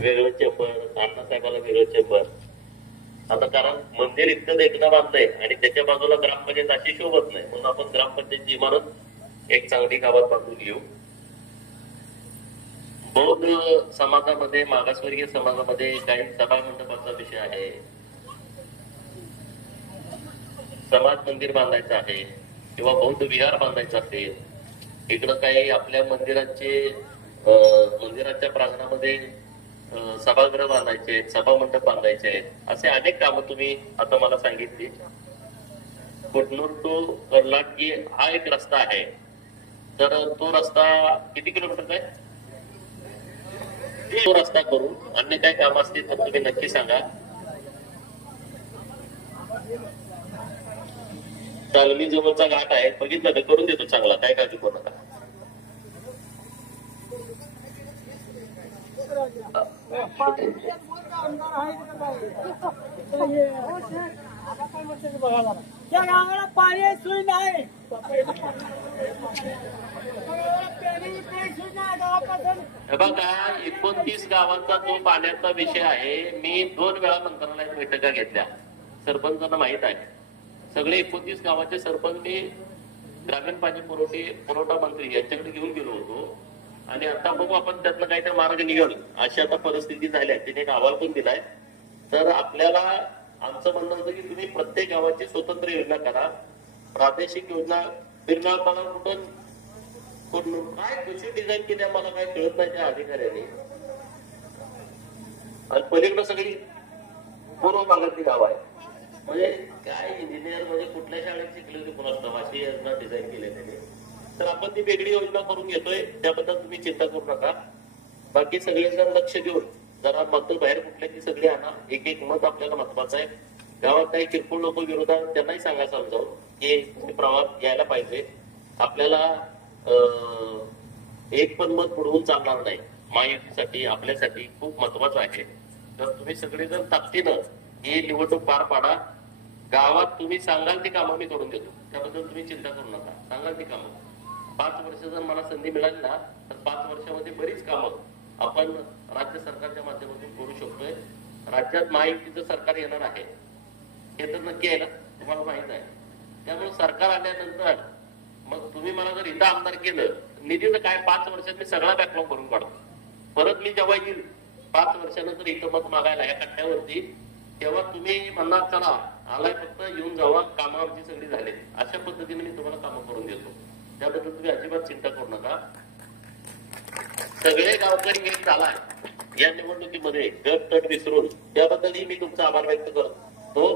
वेगळं चेंबर, अण्णासाहेबाला वेगळं चेंबर. आता कारण मंदिर इतकं देखणं बांधलंय आणि त्याच्या बाजूला ग्रामपंचायत अशी शोभत नाही, म्हणून आपण ग्रामपंचायतची इमारत एक चांगली गावात बांधून घेऊ. बौद्ध समाजामध्ये, मागासवर्गीय समाजामध्ये काही सभा मंडपाचा विषय आहे, समाज मंदिर बांधायचं आहे किंवा बौद्ध विहार बांधायचं असेल, इकडं काही आपल्या मंदिराच्या प्रांगणामध्ये सभागृह बांधायचे आहेत, सभा मंडप बांधायचे आहेत, असे अनेक कामं तुम्ही आता मला सांगितली. कुटनूर टू कर्लाटगी हा एक रस्ता आहे, तर तो रस्ता किती किलोमीटर आहे? तो रस्ता करून अन्य काय काम असतील तर तुम्ही नक्की सांगा. तालमी जवळचा घाट आहे, बघितलं तर करून देतो चांगला, काय काळजी करू नका. त्या गावाला पाणी सोय नाही. बघा, 29 गावांचा जो पाण्याचा विषय आहे, मी 2 वेळा मंत्रालयात बैठका घेतल्या, सरपंचांना माहित आहे. सगळे 29 गावाचे सरपंच मी ग्रामीण पाणी पुरवठा मंत्री यांच्याकडे घेऊन गेलो होतो. आणि आता बघू आपण त्यातनं काहीतरी मार्ग निघेल अशी आता परिस्थिती झाली आहे. तिने एक अहवाल पण दिलाय. तर आपल्याला आमचं म्हणणं होतं की तुम्ही प्रत्येक गावाची स्वतंत्र योजना करा, प्रादेशिक योजना फिरणारताना कुठून काय कशी डिझाईन केली मला काय कळत नाही त्या अधिकाऱ्यांनी. आणि पलीकडं सगळी पूर्व भागातली गाव आहे, म्हणजे काय इंजिनियर म्हणजे कुठल्या शाळेत शिकले होते कुणाला अशी योजना डिझाईन केली त्यांनी. तर आपण ती वेगळी योजना करून घेतोय, त्याबद्दल तुम्ही चिंता करू नका. बाकी सगळे जर लक्ष देऊन जरा मत बाहेर कुठल्या की सगळे आणा, एक एक मत आपल्याला महत्वाचं आहे. गावात काही किरकोळ लोक विरोधात त्यांनाही सांगा समजावून की प्रवाह यायला पाहिजे. आपल्याला एक पण मत बुडवून चालणार नाही, महायुतीसाठी आपल्यासाठी खूप महत्वाचं आहे. तर तुम्ही सगळेजण ताकदीनं ही निवडणूक पार पाडा. गावात तुम्ही सांगाल ती कामं मी करून देतो, त्याबद्दल तुम्ही चिंता करू नका. सांगाल ती कामं 5 वर्ष जर मला संधी मिळाली ना तर 5 वर्षामध्ये बरीच कामं आपण राज्य सरकारच्या माध्यमातून करू शकतोय. राज्यात महायुतीचं सरकार येणार आहे हे तर नक्की आहे ना, तुम्हाला माहित आहे. त्यामुळे सरकार आल्यानंतर मग तुम्ही मला जर इथं आमदार केलं, निधीचं काय 5 वर्षात मी सगळा बॅकलॉग भरून काढतो. परत मी जेव्हा येईल 5 वर्षानंतर इथं मत मागायला या कट्ट्यावरती, तेव्हा तुम्ही म्हणणार चला आलाय फक्त येऊन जावा, कामं आमची सगळी झाली. अशा पद्धतीने मी तुम्हाला कामं करून देतो, त्याबद्दल तुम्ही अजिबात चिंता करू नका. सगळे गावकरी एक झालाय या निवडणुकीमध्ये, गट तट विसरून, त्याबद्दलही मी तुमचा आभार व्यक्त करतो.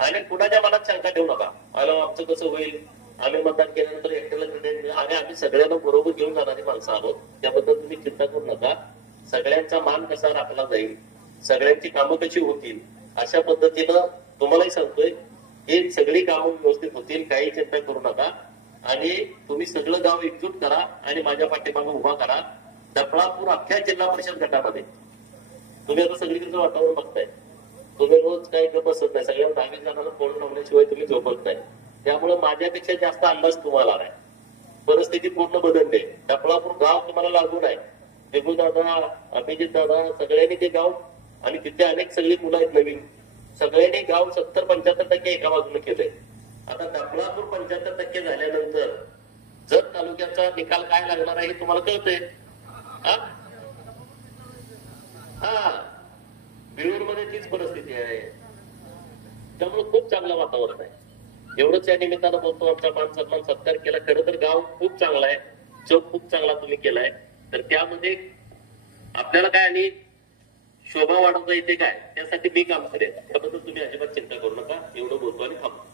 आणि कुणाच्या मनात शंका ठेवू नका, आमचं कसं होईल, आम्ही मतदान केल्यानंतर एकट्याला क्रेडिट, आणि आम्ही सगळ्यांना बरोबर घेऊन जाणारी माणसं आहोत, त्याबद्दल तुम्ही चिंता करू नका. सगळ्यांचा मान कसा राखला जाईल, सगळ्यांची कामं कशी होतील, अशा पद्धतीनं तुम्हालाही सांगतोय हे सगळी कामं व्यवस्थित होतील, काही चिंता करू नका. आणि तुम्ही सगळं गाव एकजूट करा आणि माझ्या पाठीमागे उभा करा. डफळापूर अख्ख्या जिल्हा परिषद गटामध्ये तुम्ही आता सगळीकडचं वातावरण बघताय, तुम्ही रोज काही बसत नाही, सगळ्या 10-20 जणांना फोन लावल्याशिवाय तुम्ही झोपत नाही. त्यामुळे माझ्यापेक्षा जास्त अंदाज तुम्हाला आहे. परिस्थिती पूर्ण बदलते. डफळापूर गाव तुम्हाला लागून आहे. देगू दादा, अभिजित दादा, सगळ्यांनी ते गाव आणि तिथे अनेक सगळी मुलं आहेत नवीन, सगळ्यांनी गाव 70-75% एका बाजूने केलंय. आता डफळापूर 75% झाल्यानंतर जत तालुक्याचा निकाल काय लागणार आहे हे तुम्हाला कळतंय. बिळूरमध्ये तीच परिस्थिती आहे. त्यामुळे खूप चांगलं वातावरण आहे. एवढंच या निमित्तानं बोलतो, आमचा मान सन्मान सत्कार केला. खरं तर गाव खूप चांगला आहे, चौक खूप चांगला तुम्ही केलाय. तर त्यामध्ये आपल्याला काय आणि शोभा वाढवता येते काय, त्यासाठी मी काम करेन, त्याबद्दल तुम्ही अजिबात चिंता करू नका. एवढं बोलतो आणि थांबतो.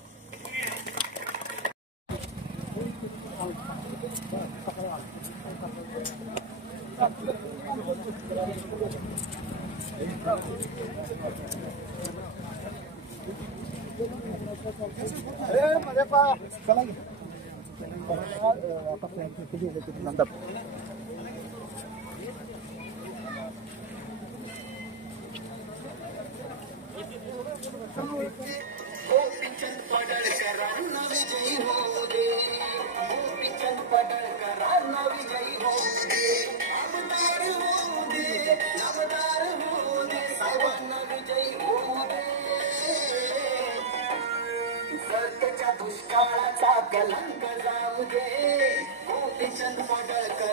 विजयी हो दे, गावाचा कलंक जाऊ दे, गोपीचंद पडळकर